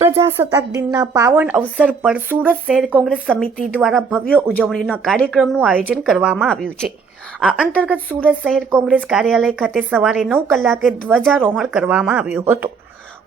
પ્રજાસત્તાક દિનના પાવન અવસર પર સુરત શહેર કોંગ્રેસ સમિતિ દ્વારા ભવ્ય ઉજવણીના કાર્યક્રમનું આયોજન કરવામાં આવ્યું છે। આ અંતર્ગત સુરત શહેર કોંગ્રેસ કાર્યાલય ખાતે સવારે 9 કલાકે ધ્વજારોહણ કરવામાં આવ્યું હતું।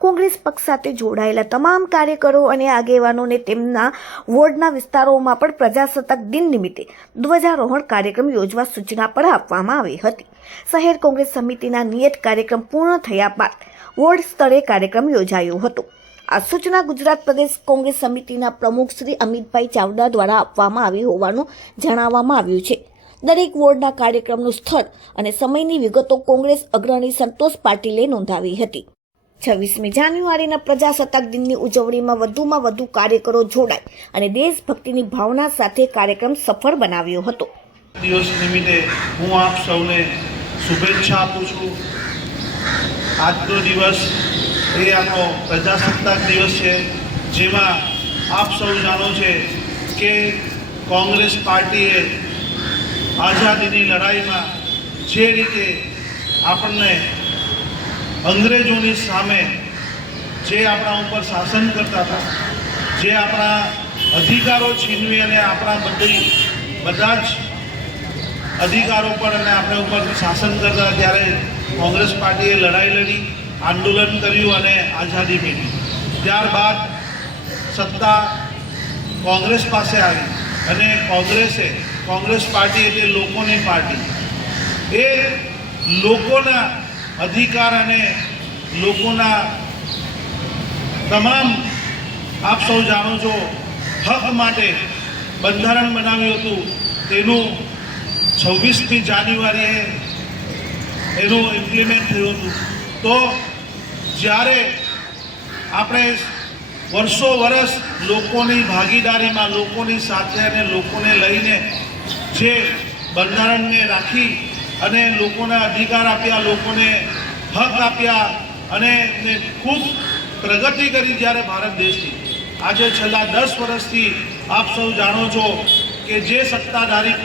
કોંગ્રેસ પક્ષ સાથે જોડાયેલા તમામ કાર્યકરો અને આગેવાનોને તેમના વોર્ડના વિસ્તારોમાં પણ પ્રજાસત્તાક દિન નિમિત્તે ધ્વજારોહણ કાર્યક્રમ યોજવા સૂચના પણ આપવામાં આવી હતી। શહેર કોંગ્રેસ સમિતિના નિયત કાર્યક્રમ પૂર્ણ થયા બાદ વોર્ડ સ્તરે કાર્યક્રમ યોજાયો હતો। આ સૂચના ગુજરાત પ્રદેશ કોંગ્રેસ સમિતિના પ્રમુખ શ્રી અમિતભાઈ ચાવડા દ્વારા આપવામાં આવી હોવાનું જણાવવામાં આવ્યું છે। દરેક વોર્ડના કાર્યક્રમનું સ્થળ અને સમયની વિગતો કોંગ્રેસ અગ્રણી સંતોષ પાટીલે નોંધાવી હતી। 26મી જાન્યુઆરીના પ્રજાસત્તાક દિનની ઉજવણીમાં વધુમાં વધુ કાર્યકરો જોડાય અને દેશભક્તિની ભાવના સાથે કાર્યક્રમ સફળ બનાવ્યો હતો। દિવસ નિમિત્તે હું આપ સૌને શુભેચ્છા આપું છું। આજનો દિવસ એ આપણો પ્રજાસત્તાક દિવસ છે, જેમાં આપ સૌ જાણો છે કે કોંગ્રેસ પાર્ટીએ આઝાદીની લડાઈમાં જે રીતે આપણને અંગ્રેજોની સામે જે આપણા ઉપર શાસન કરતા હતા, જે આપણા અધિકારો છીનવી અને આપણા બધા જ અધિકારો પર અને આપણે ઉપર શાસન કરતા, ત્યારે કોંગ્રેસ પાર્ટીએ લડાઈ લડી, આંદોલન કર્યું અને આઝાદી મેળવી। ત્યારબાદ સત્તા કોંગ્રેસ પાસે આવી અને કોંગ્રેસ પાર્ટી એટલે લોકોની પાર્ટી, એ લોકોના અધિકાર અને લોકોના તમામ આપ સૌ જાણો છો હક માટે બંધારણ બનાવ્યું હતું। તેનું 26મી જાન્યુઆરીએ એનું ઇમ્પ્લિમેન્ટ થયું હતું। તો જ્યારે આપણે વર્ષો લોકોની ભાગીદારીમાં, લોકોની સાથે અને લોકોને લઈને જે બંધારણને રાખી અને લોકોને અધિકાર આપ્યા, લોકોને હક આપ્યા અને ખૂબ પ્રગતિ કરી જ્યારે ભારત દેશની, આજે છેલ્લા 10 વર્ષથી આપ સૌ જાણો છો કે જે સત્તાધારી